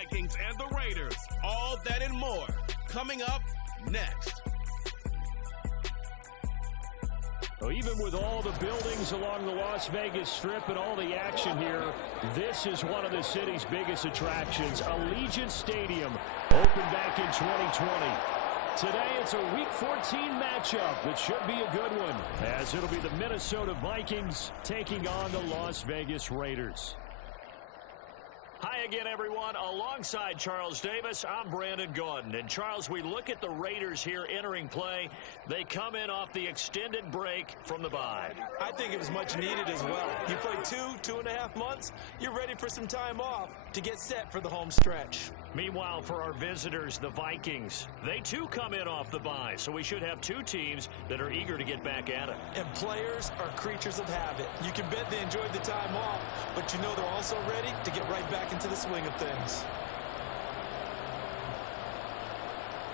Vikings and the Raiders. All that and more coming up next. Well, even with all the buildings along the Las Vegas Strip and all the action here, this is one of the city's biggest attractions. Allegiant Stadium opened back in 2020. Today it's a Week 14 matchup that should be a good one, as it'll be the Minnesota Vikings taking on the Las Vegas Raiders. Hi again, everyone. Alongside Charles Davis, I'm Brandon Gaudin. And, Charles, we look at the Raiders here entering play. They come in off the extended break from the bye. I think it was much needed as well. You play 2.5 months, you're ready for some time off to get set for the home stretch. Meanwhile, for our visitors, the Vikings, they too come in off the bye, so we should have two teams that are eager to get back at it. And players are creatures of habit. You can bet they enjoyed the time off, but you know they're also ready to get right back into the swing of things.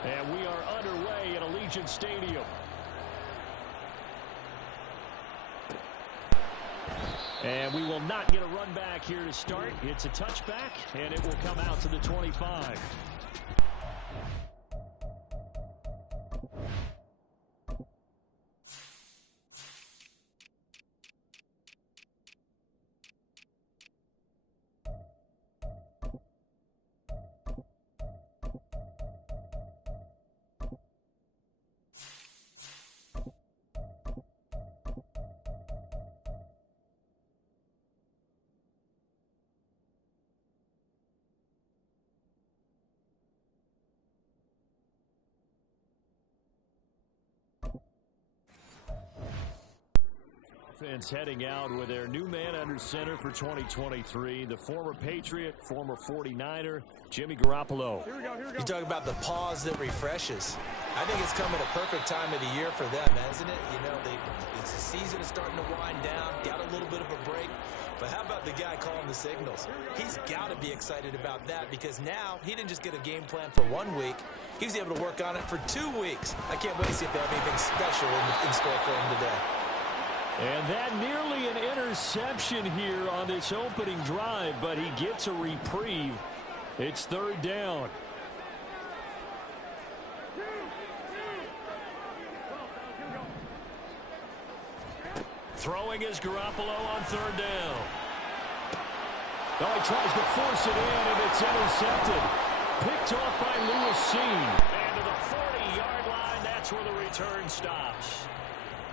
And we are underway at Allegiant Stadium. And we will not get a run back here to start. It's a touchback, and it will come out to the 25. Offense heading out with their new man under center for 2023, the former Patriot, former 49er, Jimmy Garoppolo. Here we go. You talk about the pause that refreshes. I think it's come at a perfect time of the year for them, hasn't it? You know, the season is starting to wind down, got a little bit of a break. But how about the guy calling the signals? He's got to be excited about that because now he didn't just get a game plan for 1 week. He was able to work on it for 2 weeks. I can't wait to see if they have anything special in store for him today. And that nearly an interception here on this opening drive, but he gets a reprieve. It's third down. Throwing is Garoppolo on third down. Oh, he tries to force it in, and it's intercepted. Picked off by Lewis Seen. And to the 40-yard line, that's where the return stops.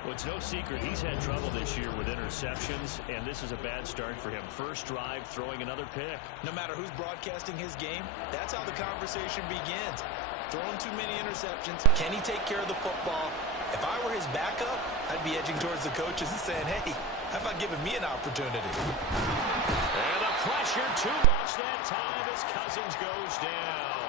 Well, it's no secret he's had trouble this year with interceptions, and this is a bad start for him. First drive, throwing another pick. No matter who's broadcasting his game, that's how the conversation begins. Throwing too many interceptions. Can he take care of the football? If I were his backup, I'd be edging towards the coaches and saying, hey, how about giving me an opportunity? And the pressure too much that time as Cousins goes down.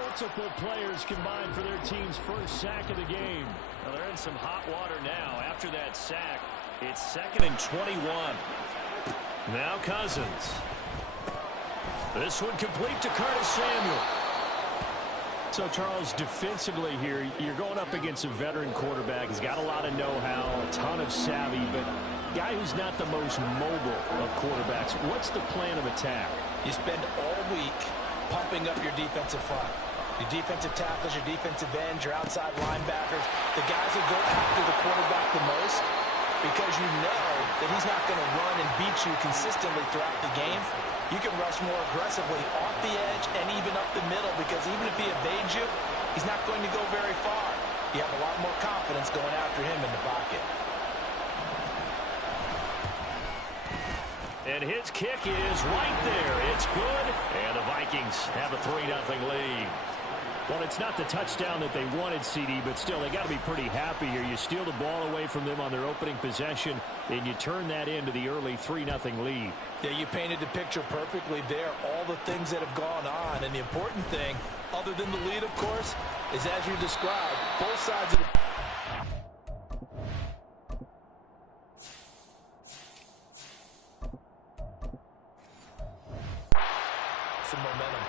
Multiple players combined for their team's first sack of the game. Well, they're in some hot water now. After that sack, it's 2nd and 21. Now Cousins. This one complete to Curtis Samuel. So, Charles, defensively here, you're going up against a veteran quarterback. He's got a lot of know-how, a ton of savvy, but a guy who's not the most mobile of quarterbacks. What's the plan of attack? You spend all week pumping up your defensive front. Your defensive tackles, your defensive ends, your outside linebackers, the guys that go after the quarterback the most, because you know that he's not going to run and beat you consistently throughout the game. You can rush more aggressively off the edge and even up the middle, because even if he evades you, he's not going to go very far. You have a lot more confidence going after him in the pocket. And his kick is right there. It's good. And the Vikings have a 3-0 lead. Well, it's not the touchdown that they wanted, CD, but still, they got to be pretty happy here. You steal the ball away from them on their opening possession, and you turn that into the early 3-0 lead. Yeah, you painted the picture perfectly there, all the things that have gone on. And the important thing, other than the lead, of course, is as you described, both sides of the... some momentum.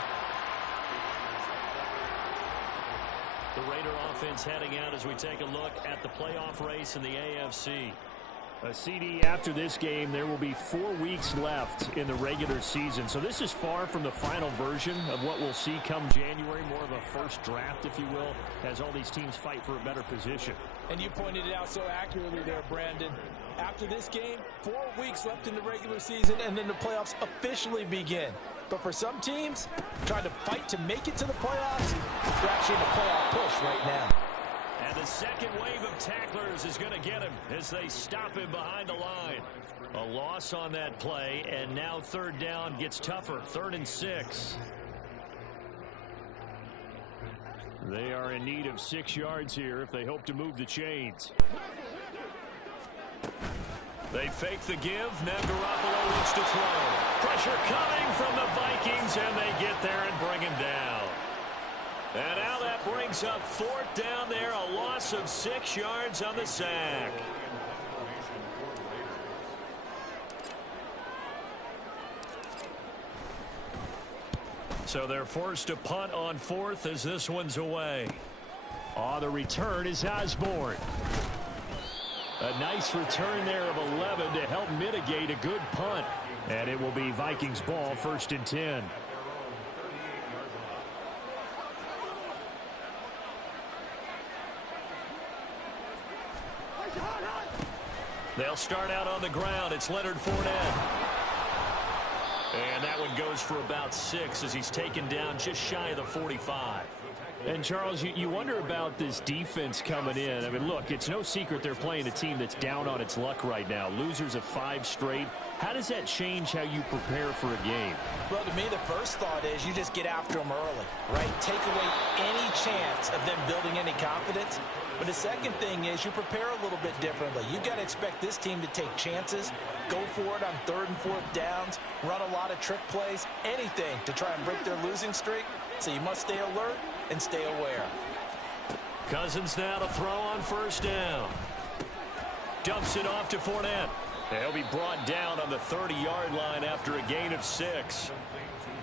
The Raider offense heading out as we take a look at the playoff race in the AFC. A CD after this game. There will be 4 weeks left in the regular season. So this is far from the final version of what we'll see come January. More of a first draft, if you will, as all these teams fight for a better position. And you pointed it out so accurately there, Brandon. After this game, 4 weeks left in the regular season, and then the playoffs officially begin. But for some teams, trying to fight to make it to the playoffs, they're actually in a playoff push right now. And the second wave of tacklers is going to get him as they stop him behind the line. A loss on that play, and now third down gets tougher. 3rd and 6. They are in need of 6 yards here if they hope to move the chains. They fake the give. Now Garoppolo looks to throw. Pressure coming from the Vikings, and they get there and bring him down. And now that brings up 4th down there. A loss of 6 yards on the sack. So they're forced to punt on 4th as this one's away. On the return is Osborne. A nice return there of 11 to help mitigate a good punt. And it will be Vikings ball, 1st and 10. They'll start out on the ground. It's Leonard Fournette. And that one goes for about 6 as he's taken down just shy of the 45. And, Charles, you wonder about this defense coming in. I mean, look, it's no secret they're playing a team that's down on its luck right now. Losers of 5 straight. How does that change how you prepare for a game? Well, to me, the first thought is you just get after them early, right? Take away any chance of them building any confidence. But the second thing is you prepare a little bit differently. You've got to expect this team to take chances, go for it on 3rd and 4th downs, run a lot of trick plays, anything to try and break their losing streak. So you must stay alert and stay aware. Cousins now to throw on 1st down. Dumps it off to Fournette. He'll be brought down on the 30-yard line after a gain of 6.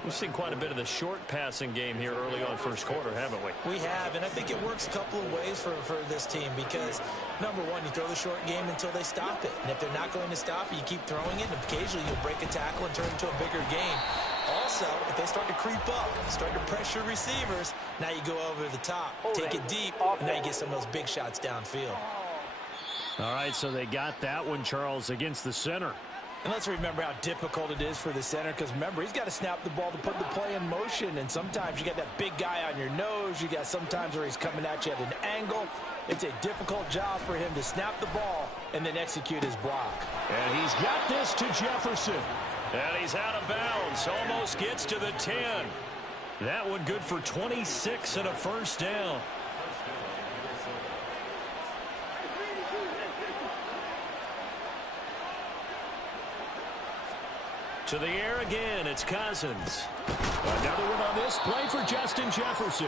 We've seen quite a bit of the short passing game here early on 1st quarter, haven't we? We have, and I think it works a couple of ways for this team because, number one, you throw the short game until they stop it. And if they're not going to stop it, you keep throwing it, and occasionally you'll break a tackle and turn it into a bigger game. Also, if they start to creep up, start to pressure receivers, now you go over the top, take it deep, and now you get some of those big shots downfield. All right, so they got that one, Charles, against the center. And let's remember how difficult it is for the center because, remember, he's got to snap the ball to put the play in motion. And sometimes you got that big guy on your nose. You got sometimes where he's coming at you at an angle. It's a difficult job for him to snap the ball and then execute his block. And he's got this to Jefferson. And he's out of bounds. Almost gets to the 10. That one good for 26 and a 1st down. To the air again, it's Cousins. Another one on this play for Justin Jefferson.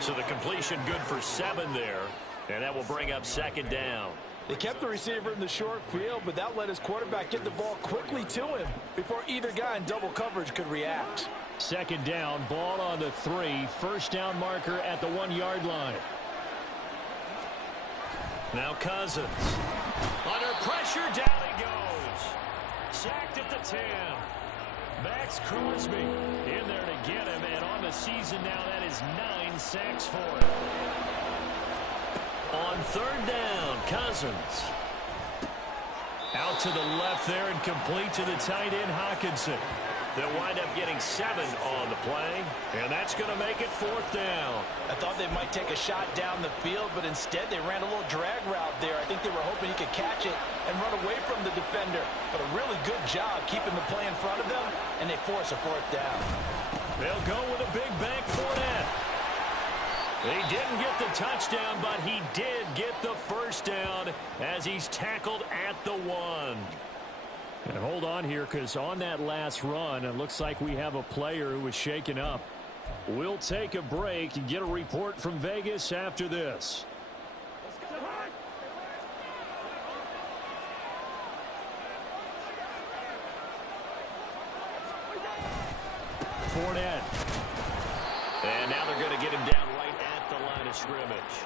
So the completion good for 7 there, and that will bring up 2nd down. They kept the receiver in the short field, but that let his quarterback get the ball quickly to him before either guy in double coverage could react. 2nd down, ball on the 3, 1st down marker at the 1-yard line. Now Cousins. Under pressure, down he goes. Sacked at the 10. Max Crosby in there to get him, and on the season now, that is 9 sacks for him. On 3rd down, Cousins. Out to the left there and complete to the tight end, Hockenson. They'll wind up getting 7 on the play, and that's going to make it 4th down. I thought they might take a shot down the field, but instead they ran a little drag route there. I think they were hoping he could catch it and run away from the defender. But a really good job keeping the play in front of them, and they force a 4th down. They'll go with a big bank Fournette. He didn't get the touchdown, but he did get the 1st down as he's tackled at the 1. And hold on here, because on that last run, it looks like we have a player who was shaken up. We'll take a break and get a report from Vegas after this. Fournette. And now they're going to get him down right at the line of scrimmage.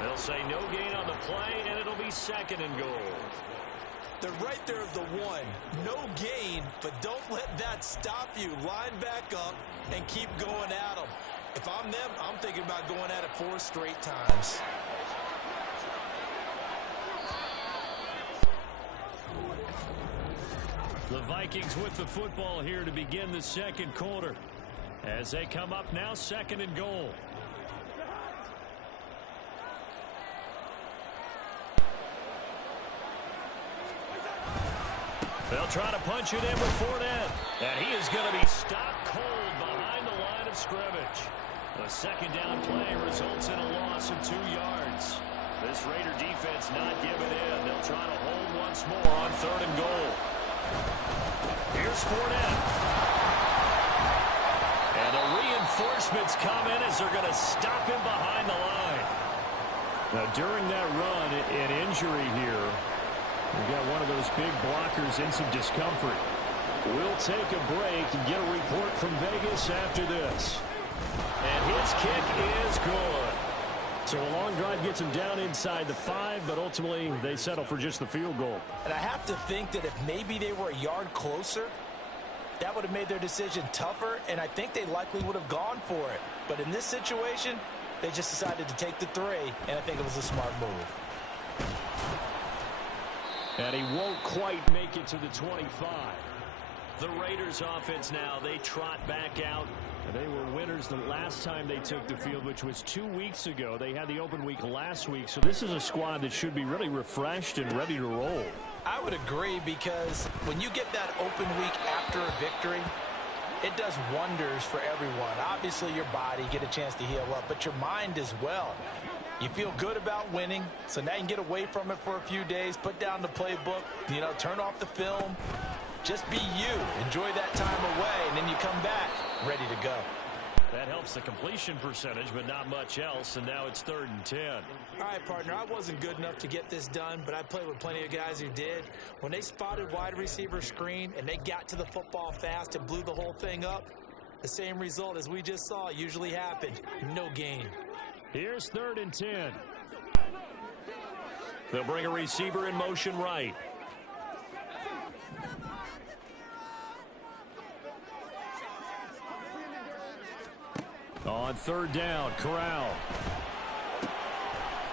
They'll say no gain on the play, and it'll be 2nd and goal. They're right there at the 1. No gain, but don't let that stop you. Line back up and keep going at them. If I'm them, I'm thinking about going at it 4 straight times. The Vikings with the football here to begin the 2nd quarter. As they come up now, 2nd and goal. They'll try to punch it in with Fournette. And he is going to be stopped cold behind the line of scrimmage. A 2nd down play results in a loss of 2 yards. This Raider defense not giving in. They'll try to hold once more on 3rd and goal. Here's Fournette. And the reinforcements come in as they're going to stop him behind the line. Now, during that run, an injury here. We've got one of those big blockers in some discomfort. We'll take a break and get a report from Vegas after this. And his kick is good. So a long drive gets him down inside the 5, but ultimately they settle for just the field goal. And I have to think that if maybe they were a yard closer, that would have made their decision tougher, and I think they likely would have gone for it. But in this situation, they just decided to take the 3, and I think it was a smart move. And he won't quite make it to the 25. The Raiders offense now, they trot back out. They were winners the last time they took the field, which was 2 weeks ago. They had the open week last week, so this is a squad that should be really refreshed and ready to roll. I would agree, because when you get that open week after a victory, it does wonders for everyone. Obviously, your body, get a chance to heal up, but your mind as well. You feel good about winning, so now you can get away from it for a few days, put down the playbook, turn off the film. Just be you. Enjoy that time away, and then you come back ready to go. That helps the completion percentage, but not much else, and now it's 3rd and 10. All right, partner, I wasn't good enough to get this done, but I played with plenty of guys who did. When they spotted wide receiver screen and they got to the football fast and blew the whole thing up, the same result as we just saw usually happened. No gain. Here's 3rd and 10. They'll bring a receiver in motion right. On 3rd down, Corral.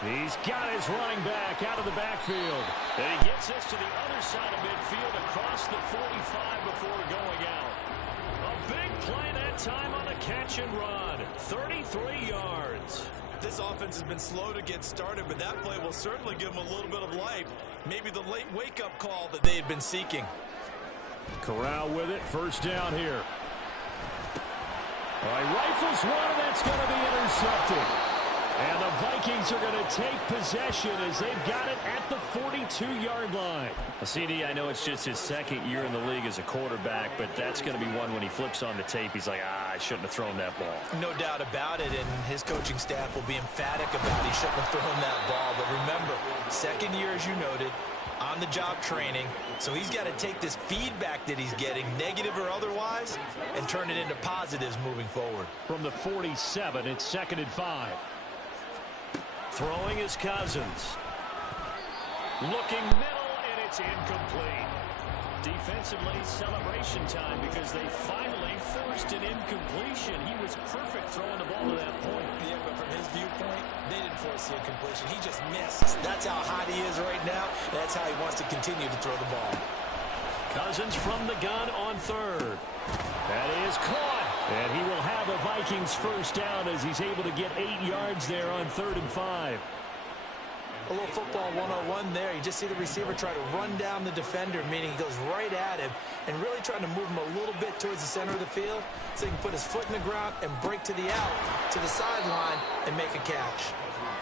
He's got his running back out of the backfield. And he gets this to the other side of midfield across the 45 before going out. A big play that time on the catch and run. 33 yards. This offense has been slow to get started, but that play will certainly give them a little bit of life. Maybe the late wake-up call that they had been seeking. Corral with it. 1st down here. All right, rifles one, and that's going to be intercepted. And the Vikings are going to take possession as they've got it at the 42-yard line. CD, I know it's just his 2nd year in the league as a quarterback, but that's going to be one when he flips on the tape. He's like, I shouldn't have thrown that ball. No doubt about it, and his coaching staff will be emphatic about he shouldn't have thrown that ball. But remember, 2nd year, as you noted, on-the-job training, so he's got to take this feedback that he's getting, negative or otherwise, and turn it into positives moving forward. From the 47, it's 2nd and 5. Throwing is Cousins. Looking middle, and it's incomplete. Defensively, celebration time because they finally forced an incompletion. He was perfect throwing the ball to that point. Yeah, but from his viewpoint, they didn't force the incompletion. He just missed. That's how hot he is right now. That's how he wants to continue to throw the ball. Cousins from the gun on 3rd. That is caught. And he will have a Vikings 1st down as he's able to get 8 yards there on 3rd and 5. A little football 101 there. You just see the receiver try to run down the defender, meaning he goes right at him and really trying to move him a little bit towards the center of the field so he can put his foot in the ground and break to the out, to the sideline, and make a catch.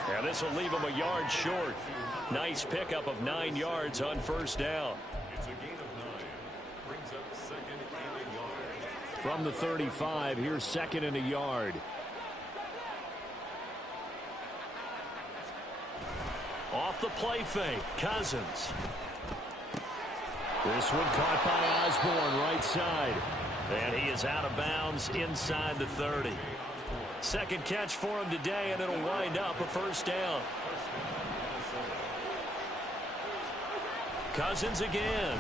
Yeah, this will leave him a yard short. Nice pickup of 9 yards on 1st down. It's a gain of 9. Brings up 2nd and a yard. From the 35, here's 2nd and a yard. Off the play fake, Cousins. This one caught by Osborne, right side. And he is out of bounds inside the 30. Second catch for him today, and it'll wind up a first down. Cousins again.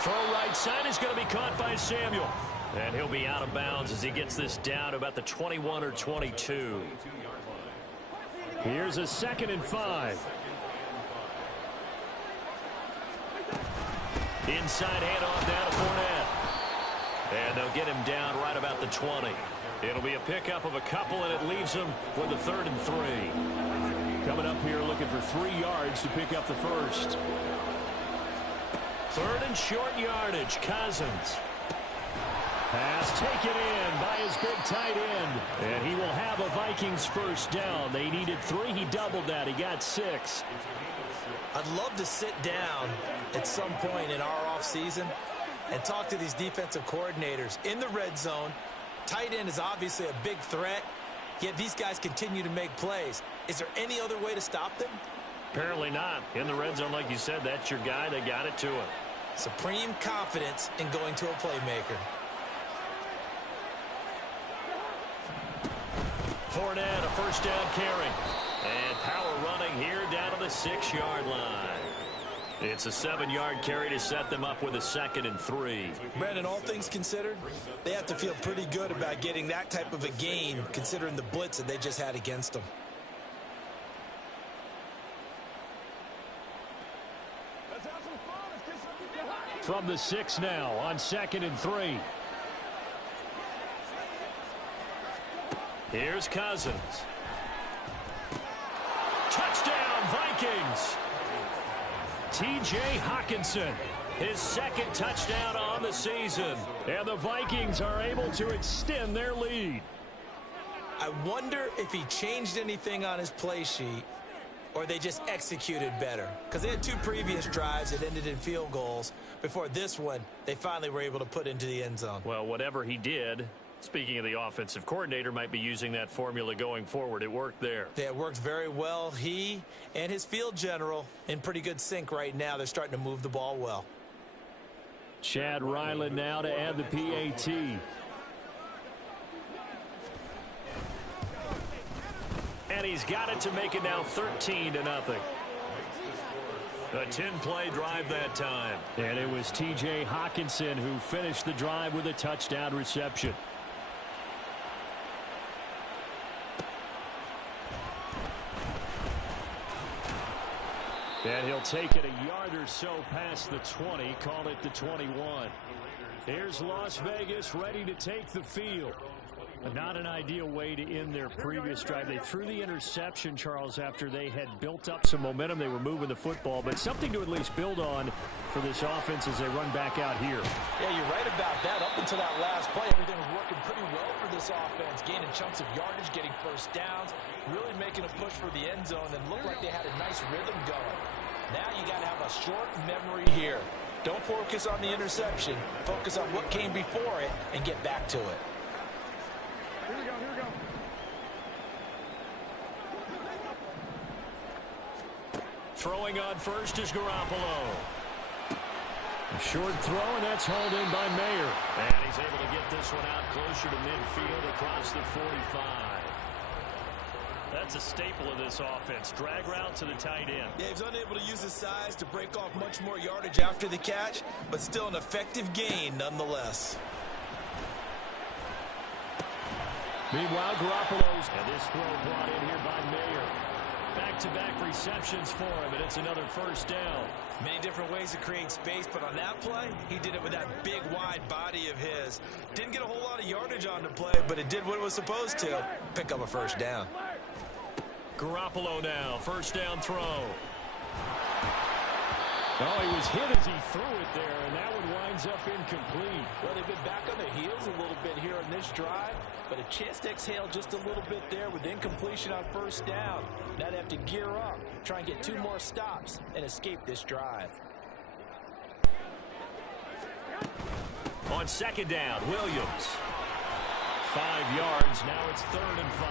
Throw right side is going to be caught by Samuel. And he'll be out of bounds as he gets this down to about the 21 or 22. Here's a 2nd and 5. Inside handoff down to Fournette. And they'll get him down right about the 20. It'll be a pickup of a couple, and it leaves him with a 3rd and 3. Coming up here looking for 3 yards to pick up the first. 3rd and short yardage. Cousins. Pass taken in by his big tight end. And he will have a Vikings first down. They needed 3. He doubled that. He got 6. I'd love to sit down at some point in our offseason and talk to these defensive coordinators. In the red zone, tight end is obviously a big threat, yet these guys continue to make plays. Is there any other way to stop them? Apparently not. In the red zone, like you said, that's your guy. They got it to him. Supreme confidence in going to a playmaker. Fournette, a first down carry. And power running here down to the 6-yard line. It's a 7-yard carry to set them up with a 2nd and 3. Brandon, all things considered, they have to feel pretty good about getting that type of a gain considering the blitz that they just had against them. From the 6 now on 2nd and 3. Here's Cousins. Touchdown, Vikings. T.J. Hockenson, his 2nd touchdown on the season. And the Vikings are able to extend their lead. I wonder if he changed anything on his play sheet or they just executed better. Because they had 2 previous drives that ended in field goals. Before this one, they finally were able to put into the end zone. Well, whatever he did, speaking of the offensive coordinator, might be using that formula going forward. It worked there. Yeah, it worked very well. He and his field general in pretty good sync right now. They're starting to move the ball well. Chad Ryland now to add the PAT. And he's got it to make it now 13-0. A 10-play drive that time. And it was T.J. Hockenson who finished the drive with a touchdown reception. And he'll take it a yard or so past the 20, call it the 21. Here's Las Vegas ready to take the field. Not an ideal way to end their previous drive. They threw the interception, Charles, after they had built up some momentum. They were moving the football, but something to at least build on for this offense as they run back out here. Yeah, you're right about that. Up until that last play, everything was working pretty well for this offense, gaining chunks of yardage, getting first downs, really making a push for the end zone, and looked like they had a nice rhythm going. Now you got to have a short memory here. Don't focus on the interception. Focus on what came before it and get back to it. Here we go, here we go. Throwing on first is Garoppolo. A short throw, and that's hauled in by Mayer. And he's able to get this one out closer to midfield across the 45. That's a staple of this offense. Drag route to the tight end. Yeah, he's unable to use his size to break off much more yardage after the catch, but still an effective gain nonetheless. Meanwhile, Garoppolo's. And this throw brought in here by Mayer. Back-to-back receptions for him, and it's another first down. Many different ways to create space, but on that play, he did it with that big, wide body of his. Didn't get a whole lot of yardage on the play, but it did what it was supposed to. Pick up a first down. Garoppolo now, first down throw. Oh, he was hit as he threw it there, and that one winds up incomplete. Well, they've been back on their heels a little bit here on this drive, but a chance to exhale just a little bit there with incompletion on first down. Now they have to gear up, try and get 2 more stops, and escape this drive. On second down, Williams. 5 yards, now it's 3rd and 5.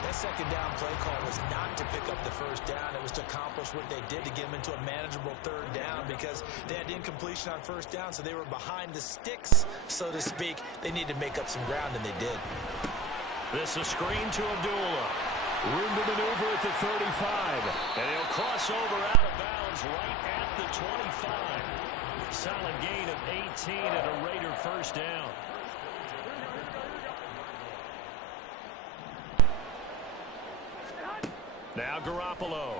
That second down play call was not to pick up the first down. It was to accomplish what they did to get them into a manageable 3rd down because they had incompletion on first down, so they were behind the sticks, so to speak. They needed to make up some ground, and they did. This is a screen to Abdullah. Room to maneuver at the 35. And he'll cross over out of bounds right at the 25. Solid gain of 18 and a Raider first down. Now Garoppolo.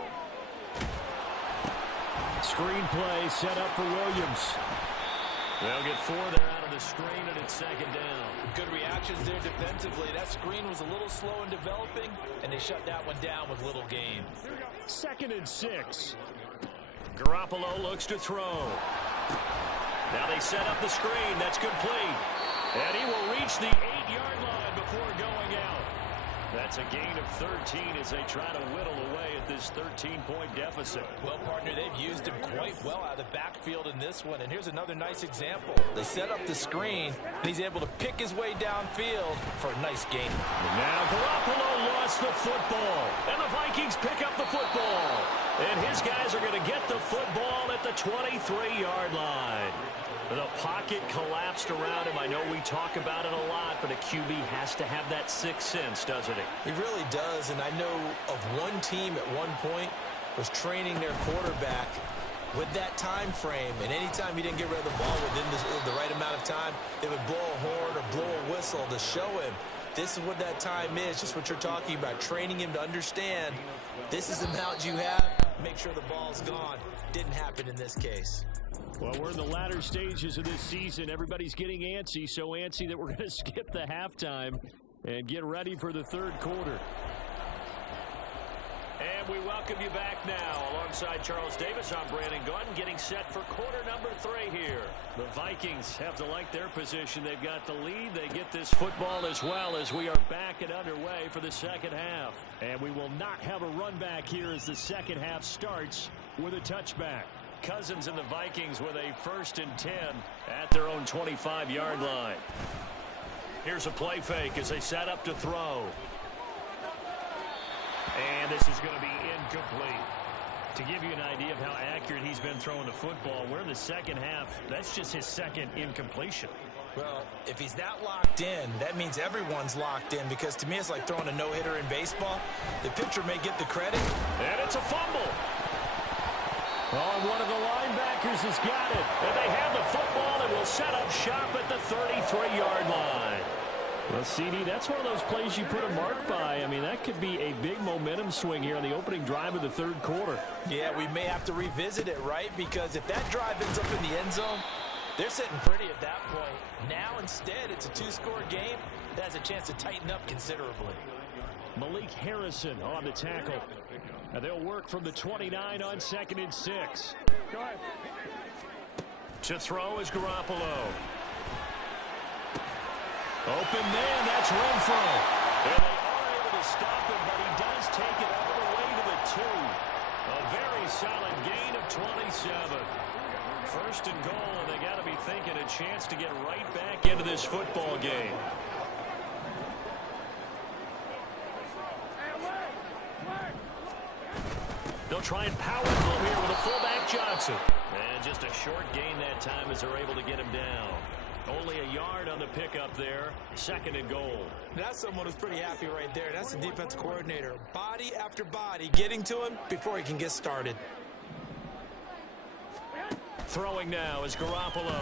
Screen play set up for Williams. They'll get 4 there out of the screen, and it's second down. Good reactions there defensively. That screen was a little slow in developing, and they shut that one down with little gain. 2nd and 6. Garoppolo looks to throw. Now they set up the screen. That's complete. And he will reach the 8-yard line before going out. That's a gain of 13 as they try to whittle away at this 13-point deficit. Well, partner, they've used him quite well out of the backfield in this one. And here's another nice example. They set up the screen, and he's able to pick his way downfield for a nice gain. And now Garoppolo lost the football. And the Vikings pick up the football. And his guys are going to get the football at the 23-yard line. The pocket collapsed around him. I know we talk about it a lot, but a QB has to have that sixth sense, doesn't he? He really does, and I know of one team at one point was training their quarterback with that time frame, and anytime he didn't get rid of the ball within the right amount of time, they would blow a horn or blow a whistle to show him this is what that time is, just what you're talking about, training him to understand this is the amount you have, make sure the ball's gone. Didn't happen in this case. Well, we're in the latter stages of this season. Everybody's getting antsy, so antsy that we're going to skip the halftime and get ready for the third quarter. And we welcome you back now. Alongside Charles Davis, I'm Brandon Gordon, getting set for quarter number 3 here. The Vikings have to like their position. They've got the lead. They get this football as well as we are back and underway for the second half. And we will not have a run back here as the second half starts with a touchback. Cousins and the Vikings with a 1st and 10 at their own 25-yard line. Here's a play fake as they set up to throw. And this is going to be incomplete. To give you an idea of how accurate he's been throwing the football, we're in the second half. That's just his 2nd incompletion. Well, if he's that locked in, that means everyone's locked in, because to me it's like throwing a no-hitter in baseball. The pitcher may get the credit. And it's a fumble. Oh, and one of the linebackers has got it. And they have the football and will set up shop at the 33-yard line. Well, CD, that's one of those plays you put a mark by. I mean, that could be a big momentum swing here on the opening drive of the third quarter. Yeah, we may have to revisit it, right? Because if that drive ends up in the end zone, they're sitting pretty at that point. Now, instead, it's a 2-score game that has a chance to tighten up considerably. Malik Harrison on the tackle. And they'll work from the 29 on 2nd and 6. Go ahead. To throw is Garoppolo. Open man, that's Renfro. And they are able to stop him, but he does take it all the way to the 2. A very solid gain of 27. 1st and goal, and they got to be thinking a chance to get right back into this football game. They'll try and power through here with a fullback Johnson. And just a short gain that time as they're able to get him down. Only a yard on the pickup there. 2nd and goal. That's someone who's pretty happy right there. That's the defense coordinator. Body after body getting to him before he can get started. Throwing now is Garoppolo.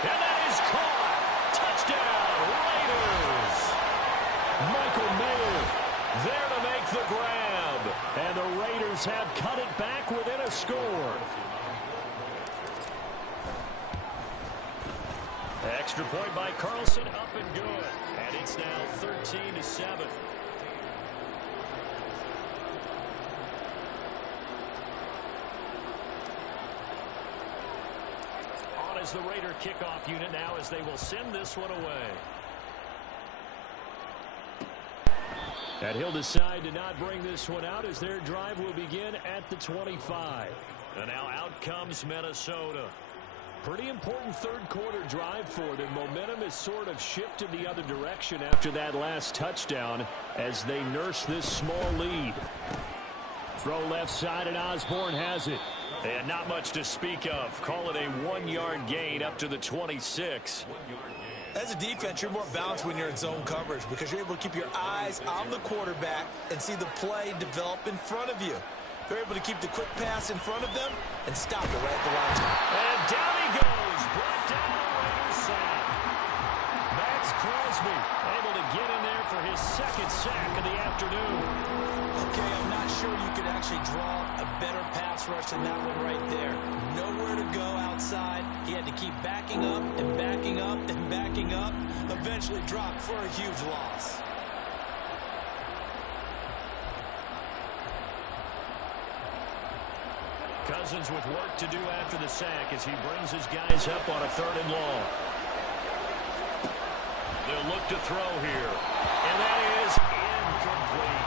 And that is caught. Touchdown, Raiders. Michael Mayer there to make the grab. And the Raiders have cut it back within a score. Extra point by Carlson, up and good. And it's now 13-7. On is the Raider kickoff unit now as they will send this one away. And he'll decide to not bring this one out as their drive will begin at the 25. And now out comes Minnesota. Pretty important third quarter drive for them. Momentum has sort of shifted the other direction after that last touchdown as they nurse this small lead. Throw left side, and Osborne has it. And not much to speak of. Call it a 1-yard gain up to the 26. As a defense, you're more balanced when you're in zone coverage because you're able to keep your eyes on the quarterback and see the play develop in front of you. They're able to keep the quick pass in front of them and stop it right at the line. And down he goes. Brought down the Raiders sack. Max Crosby able to get in there for his second sack of the afternoon. Okay, I'm not sure you could actually draw a better pass rush than that one right there. Nowhere to go outside. He had to keep backing up and backing up and backing up. Eventually dropped for a huge loss. Cousins with work to do after the sack as he brings his guys up on a 3rd and long. They'll look to throw here. And that is incomplete.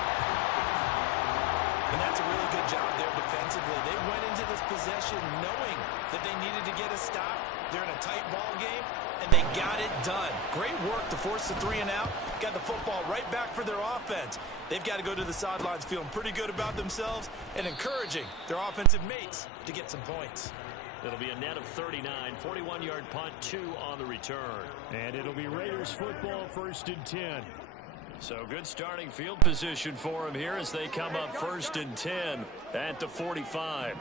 And that's a really good job there defensively. They went into this possession knowing that they needed to get a stop. They're in a tight ball game, and they got it done. Great work to force the 3 and out. Got the football right back for their offense. They've got to go to the sidelines feeling pretty good about themselves and encouraging their offensive mates to get some points. It'll be a net of 39, 41-yard punt, 2 on the return. And it'll be Raiders football, 1st and 10. So good starting field position for him here as they come up 1st and 10 at the 45.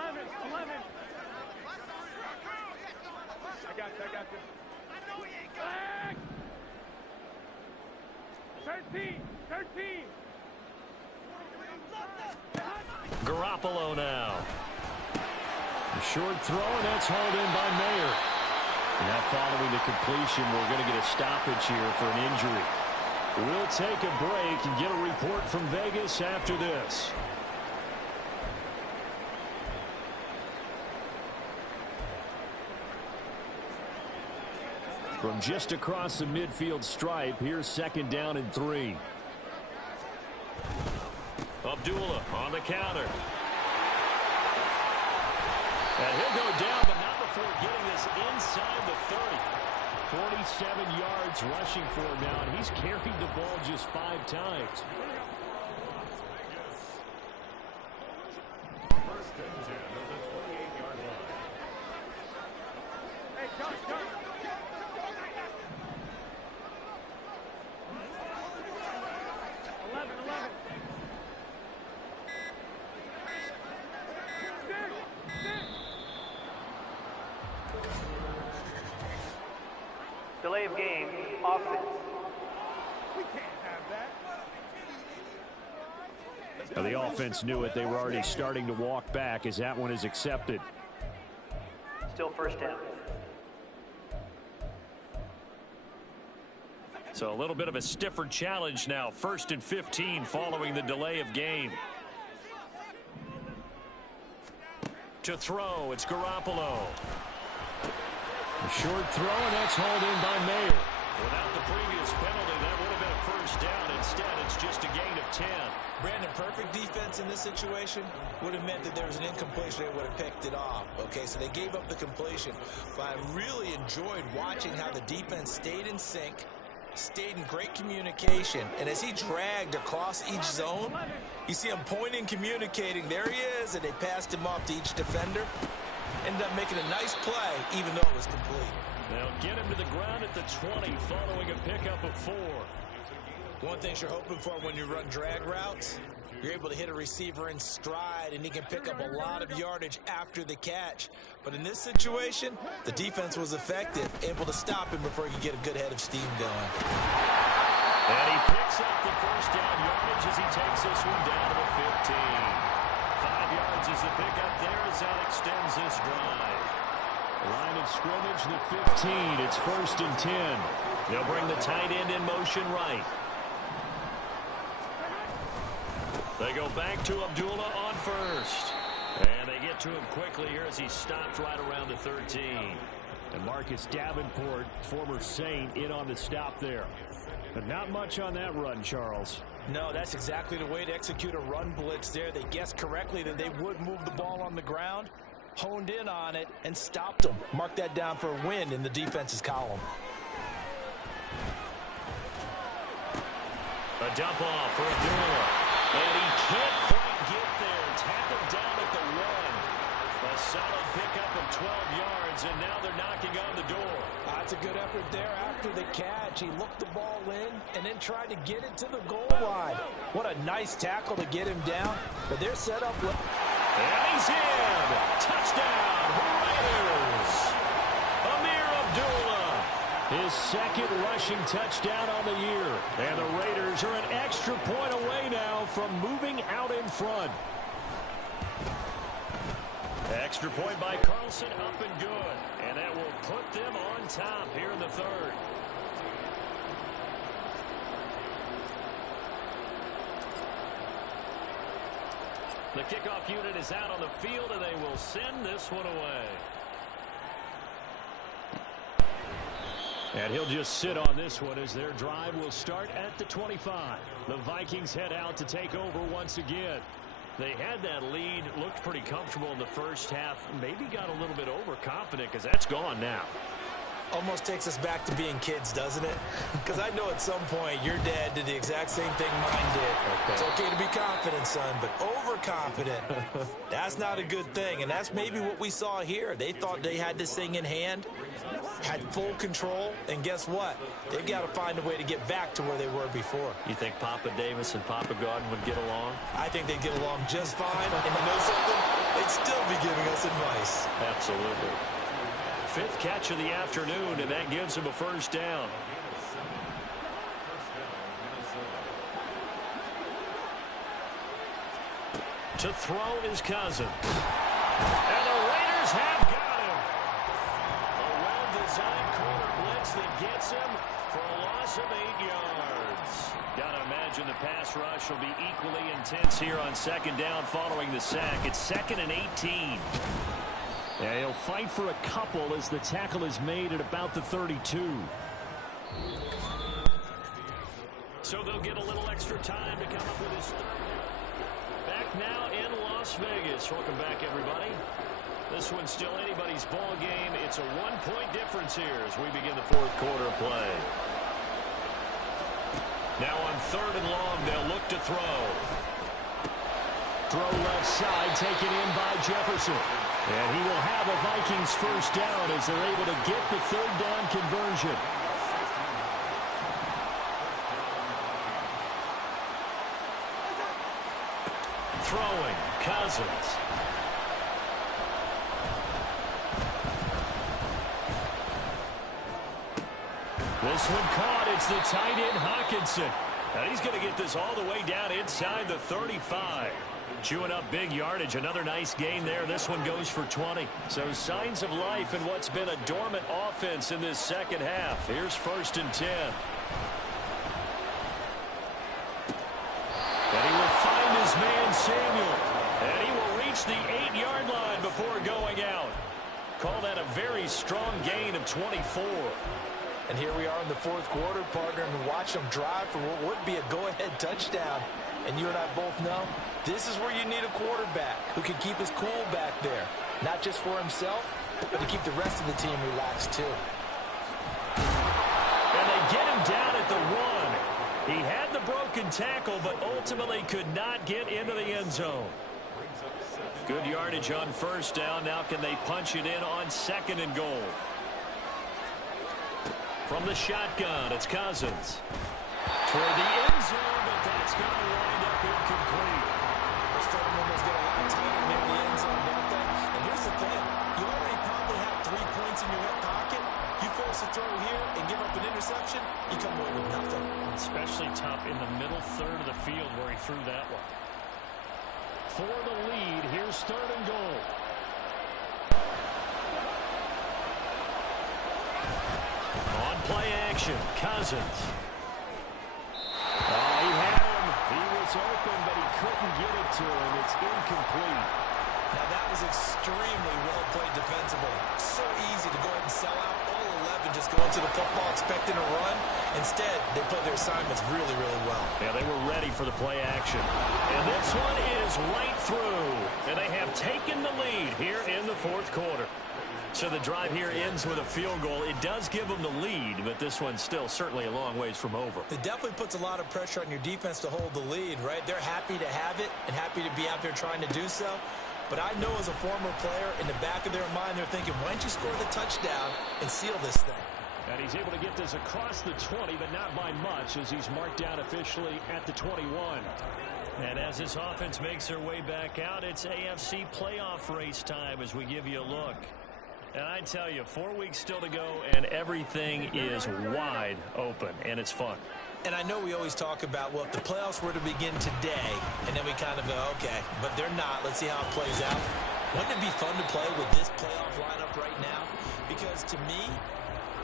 11. I got you. 13. Garoppolo now. A short throw, and that's hauled in by Mayer. And now following the completion, we're going to get a stoppage here for an injury. We'll take a break and get a report from Vegas after this. From just across the midfield stripe, here's 2nd down and 3. Abdullah on the counter. And he'll go down, but not before getting this inside the 30. 47 yards rushing for him now, and he's carried the ball just 5 times. 1st and 10 of the 28-yard line. Hey, John. 11. Delay of game, offense. We can't have that. Now, the offense knew it. They were already starting to walk back as that one is accepted. Still 1st down. So a little bit of a stiffer challenge now. 1st and 15 following the delay of game. To throw, it's Garoppolo. A short throw, and that's hauled in by Mayer. Without the previous penalty, that would have been a 1st down. Instead, it's just a gain of 10. Brandon, perfect defense in this situation would have meant that there was an incompletion. They would have picked it off. Okay, so they gave up the completion. But I really enjoyed watching how the defense stayed in sync, stayed in great communication, and as he dragged across each zone, you see him pointing, communicating. There he is, and they passed him off to each defender. Ended up making a nice play, even though it was complete. They'll get him to the ground at the 20 following a pickup of 4. One thing you're hoping for when you run drag routes, you're able to hit a receiver in stride, and he can pick up a lot of yardage after the catch. But in this situation, the defense was effective, able to stop him before he could get a good head of steam going. And he picks up the 1st down yardage as he takes this one down to the 15. 5 yards is the pickup there as that extends this drive. Line of scrimmage, the 15. It's 1st and 10. They'll bring the tight end in motion right. They go back to Abdullah on 1st. And they get to him quickly here as he stopped right around the 13. And Marcus Davenport, former Saint, in on the stop there. But not much on that run, Charles. No, that's exactly the way to execute a run blitz there. They guessed correctly that they would move the ball on the ground, honed in on it, and stopped them. Mark that down for a win in the defense's column. A dump off for Abdullah. And he can't quite get there. Tackled down at the 1. A solid pickup of 12 yards, and now they're knocking on the door. That's a good effort there after the catch. He looked the ball in and then tried to get it to the goal line. What a nice tackle to get him down. But they're set up. And he's in. Touchdown, Raiders. Amir Abdullah. His second rushing touchdown on the year. And the Raiders are an extra point away now from moving out in front. Extra point by Carlson, up and good. And that will put them on top here in the third. The kickoff unit is out on the field, and they will send this one away. And he'll just sit on this one as their drive will start at the 25. The Vikings head out to take over once again. They had that lead, looked pretty comfortable in the first half, maybe got a little bit overconfident because that's gone now. Almost takes us back to being kids, doesn't it? Because I know at some point your dad did the exact same thing mine did. Okay. It's okay to be confident, son, but overconfident, that's not a good thing. And that's maybe what we saw here. They thought they had this thing in hand, had full control, and guess what? They've got to find a way to get back to where they were before. You think Papa Davis and Papa Gordon would get along? I think they'd get along just fine. And you know something? They'd still be giving us advice. Absolutely. Fifth catch of the afternoon, and that gives him a first down. To throw is Cousins. And the Raiders have got him. A well-designed corner blitz that gets him for a loss of 8 yards. Gotta imagine the pass rush will be equally intense here on second down following the sack. It's 2nd and 18. Yeah, he'll fight for a couple as the tackle is made at about the 32. So they'll get a little extra time to come up with his third. Back now in Las Vegas. Welcome back, everybody. This one's still anybody's ball game. It's a 1-point difference here as we begin the fourth quarter of play. Now on 3rd and long, they'll look to throw. Throw left side, taken in by Jefferson. And he will have a Vikings first down as they're able to get the 3rd down conversion. Throwing, Cousins. This one caught. It's the tight end, Hawkinson. Now he's going to get this all the way down inside the 35. Chewing up big yardage. Another nice gain there. This one goes for 20. So signs of life in what's been a dormant offense in this second half. Here's 1st and 10. And he will find his man Samuel. And he will reach the 8-yard line before going out. Call that a very strong gain of 24. And here we are in the fourth quarter, partner, and watch them drive for what would be a go-ahead touchdown. And you and I both know this is where you need a quarterback who can keep his cool back there. Not just for himself, but to keep the rest of the team relaxed too. And they get him down at the 1. He had the broken tackle, but ultimately could not get into the end zone. Good yardage on first down. Now can they punch it in on 2nd and goal? From the shotgun, it's Cousins. Toward the end zone, but that's going to wind up incomplete. Those third numbers get a lot tighter near the end zone, don't they? And here's the thing. You already probably have 3 points in your hip pocket. You force a throw here and give up an interception, you come away with nothing. Especially tough in the middle third of the field where he threw that one. For the lead, here's 3rd and goal. On play action, Cousins. Oh, he had him. He was open, but he couldn't get it to him. It's incomplete. Now that was extremely well played defensively. So easy to go ahead and sell out. All 11 just go into the football expecting a run. Instead, they played their assignments really, really well. Yeah, they were ready for the play action. And this one is right through. And they have taken the lead here in the fourth quarter. So the drive here ends with a field goal. It does give them the lead, but this one's still certainly a long ways from over. It definitely puts a lot of pressure on your defense to hold the lead, right? They're happy to have it and happy to be out there trying to do so. But I know as a former player, in the back of their mind, they're thinking, why don't you score the touchdown and seal this thing? And he's able to get this across the 20, but not by much, as he's marked down officially at the 21. And as this offense makes their way back out, it's AFC playoff race time as we give you a look. And I tell you, 4 weeks still to go, and everything is wide open, and it's fun. And I know we always talk about, well, if the playoffs were to begin today, and then we kind of go, okay, but they're not. Let's see how it plays out. Wouldn't it be fun to play with this playoff lineup right now? Because to me,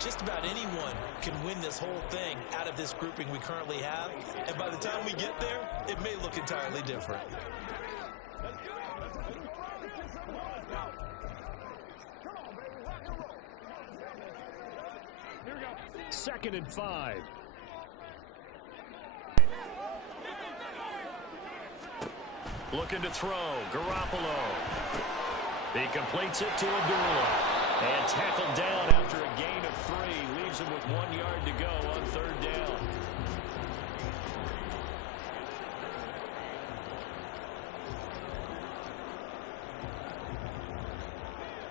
just about anyone can win this whole thing out of this grouping we currently have. And by the time we get there, it may look entirely different. Second and 5. Looking to throw. Garoppolo. He completes it to Abdullah. And tackled down after a gain of 3. Leaves him with 1 yard to go on third down.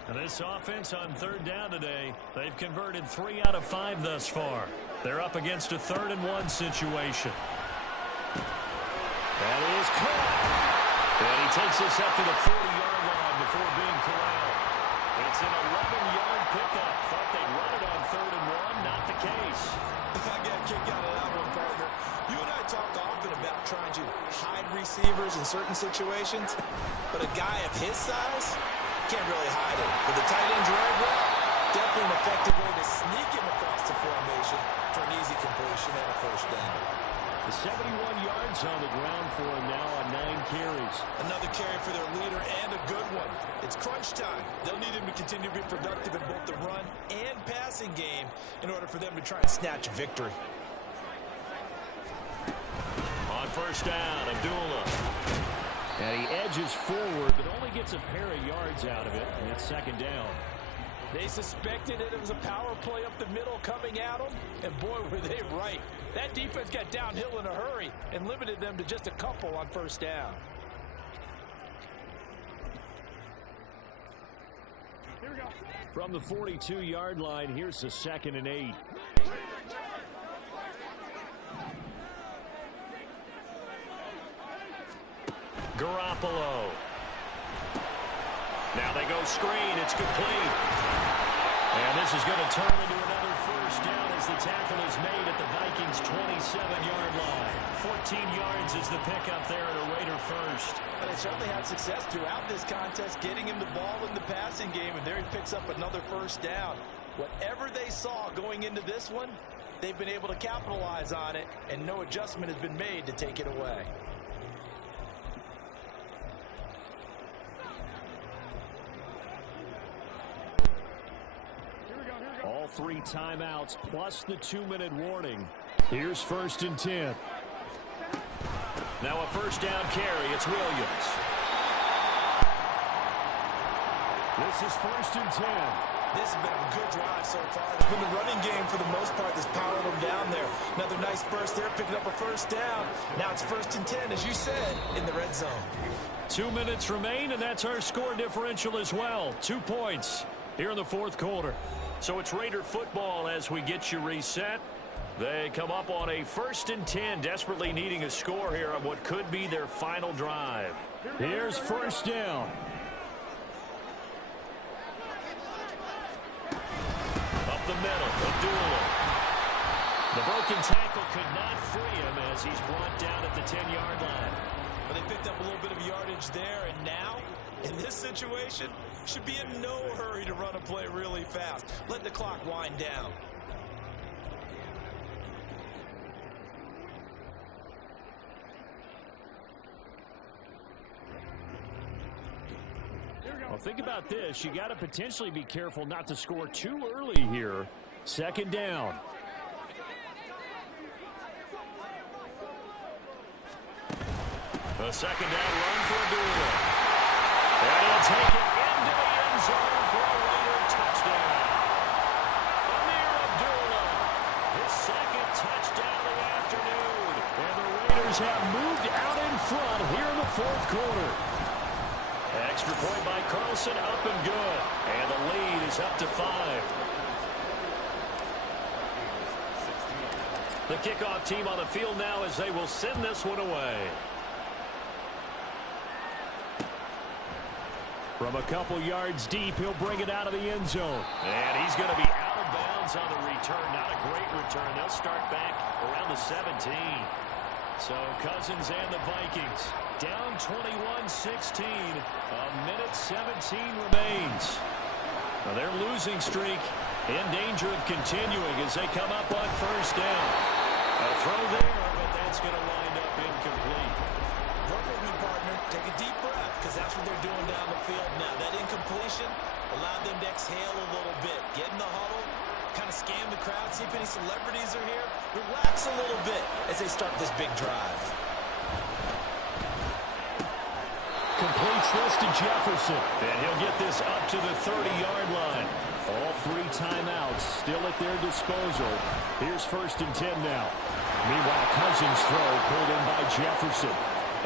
And this offense on third down today, they've converted 3 out of 5 thus far. They're up against a 3rd and 1 situation. That is caught. And he takes this up to the 40-yard line before being corralled. It's an 11-yard pickup. Thought they'd run it on 3rd and 1. Not the case. I got a kick out of that one, partner. You and I talk often about trying to hide receivers in certain situations, but a guy of his size can't really hide it. With the tight end drag route, definitely an effective way to sneak him across the formation for an easy completion and a first down. The 71 yards on the ground for him now on 9 carries. Another carry for their leader and a good one. It's crunch time. They'll need him to continue to be productive in both the run and passing game in order for them to try and snatch a victory. On first down, Abdullah. And he edges forward, but only gets a pair of yards out of it. And it's second down. They suspected it was a power play up the middle coming at them, and boy, were they right. That defense got downhill in a hurry and limited them to just a couple on first down. Here we go. From the 42-yard line, here's the 2nd and 8. Garoppolo. Now they go screen. It's complete. And this is going to turn into another first down as the tackle is made at the Vikings' 27-yard line. 14 yards is the pickup there at a Raider first. But they certainly had success throughout this contest getting him the ball in the passing game, and there he picks up another first down. Whatever they saw going into this one, they've been able to capitalize on it, and no adjustment has been made to take it away. All 3 timeouts plus the 2-minute warning. Here's 1st and 10. Now a first down carry. It's Williams. This is 1st and 10. This has been a good drive so far. It's been the running game for the most part that's powered them down there. Another nice burst there, picking up a first down. Now it's 1st and 10, as you said, in the red zone. 2 minutes remain, and that's our score differential as well. 2 points here in the 4th quarter. So it's Raider football as we get you reset. They come up on a 1st and 10, desperately needing a score here on what could be their final drive. Here's 1st down. Up the middle, Abdullah. The broken tackle could not free him as he's brought down at the 10-yard line. But they picked up a little bit of yardage there, and now, in this situation, should be in no hurry to run a play really fast. Let the clock wind down. Well, think about this. You got to potentially be careful not to score too early here. 2nd down. A 2nd down run for Abdullah. And he'll take it into the end zone for a Raider touchdown. Amir Abdullah, his 2nd touchdown of the afternoon. And the Raiders have moved out in front here in the 4th quarter. Extra point by Carlson, up and good. And the lead is up to 5. The kickoff team on the field now as they will send this one away. From a couple yards deep, he'll bring it out of the end zone. And he's going to be out of bounds on the return. Not a great return. They'll start back around the 17. So Cousins and the Vikings down 21-16. A minute 17 remains. Now their losing streak in danger of continuing as they come up on first down. A throw there, but that's going to wind up incomplete. Work with me, partner. Take a deep breath, because that's what they're doing down the field now. That incompletion allowed them to exhale a little bit. Get in the huddle, kind of scan the crowd, see if any celebrities are here. Relax a little bit as they start this big drive. Completes this to Jefferson. And he'll get this up to the 30-yard line. All 3 timeouts still at their disposal. Here's 1st and 10 now. Meanwhile, Cousins' throw pulled in by Jefferson.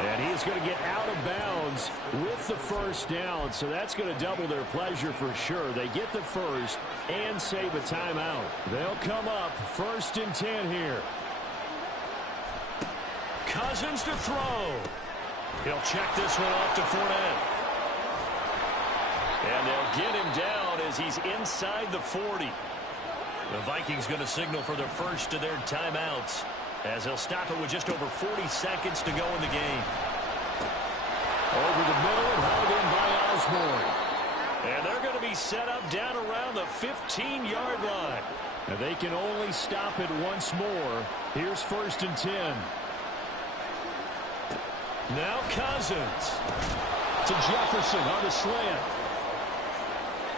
And he's going to get out of bounds with the first down. So that's going to double their pleasure for sure. They get the first and save a timeout. They'll come up 1st and 10 here. Cousins to throw. He'll check this one off to Fournette. And they'll get him down as he's inside the 40. The Vikings going to signal for the first of their timeouts as they'll stop it with just over 40 seconds to go in the game. Over the middle and hauled in by Osborne. And they're going to be set up down around the 15-yard line. And they can only stop it once more. Here's 1st and 10. Now Cousins. To Jefferson on the slant.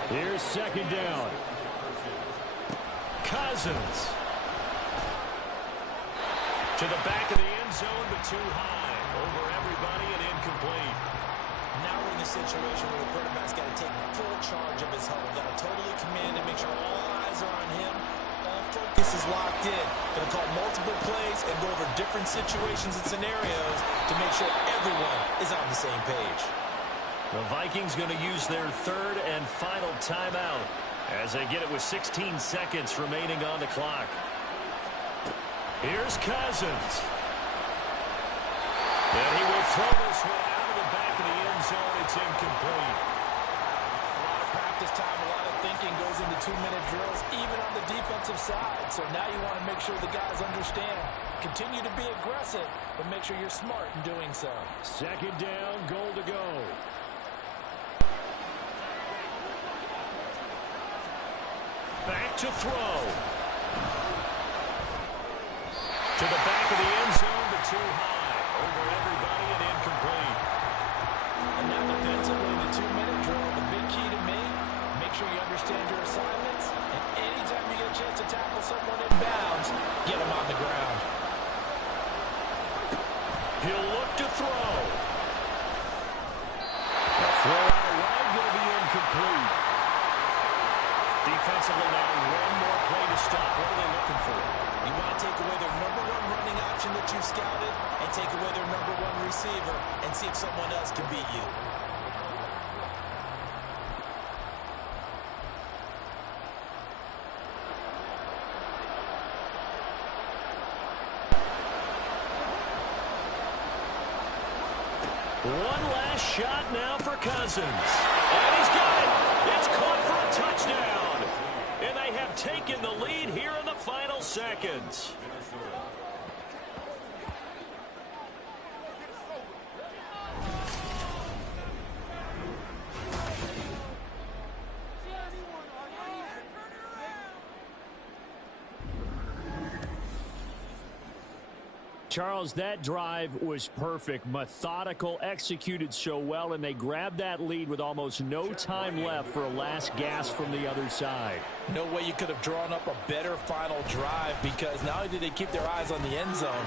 Here's 2nd down. Cousins. To the back of the end zone, but too high. Over everybody and incomplete. Now we're in the situation where the quarterback's got to take full charge of his huddle. Got to totally command and make sure all eyes are on him. All focus is locked in. Going to call multiple plays and go over different situations and scenarios to make sure everyone is on the same page. The Vikings going to use their 3rd and final timeout as they get it with 16 seconds remaining on the clock. Here's Cousins. And he will throw this one out of the back of the end zone. It's incomplete. A lot of practice time, a lot of thinking goes into 2-minute drills, even on the defensive side. So now you want to make sure the guys understand. Continue to be aggressive, but make sure you're smart in doing so. 2nd down, goal to go. Back to throw. To the back of the end zone, but too high. Over everybody and incomplete. And now defensively in the 2-minute drill, the big key to me, make sure you understand your assignments. And anytime you get a chance to tackle someone in bounds, get them on the ground. He'll look to throw. A throw out wide going to be incomplete. Defensively now, one more play to stop. What are they looking for? You want to take away their number 1 running option that you scouted and take away their number 1 receiver and see if someone else can beat you. One last shot now for Cousins. And he's got it. It's caught for a touchdown. And they have taken the lead here in the final seconds. Charles, that drive was perfect, methodical, executed so well, and they grabbed that lead with almost no time left for a last gasp from the other side. No way you could have drawn up a better final drive, because not only did they keep their eyes on the end zone,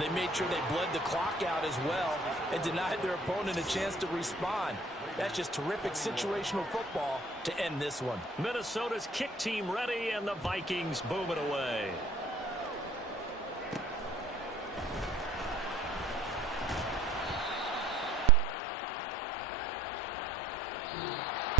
they made sure they bled the clock out as well and denied their opponent a chance to respond. That's just terrific situational football to end this one. Minnesota's kick team ready, and the Vikings boom it away.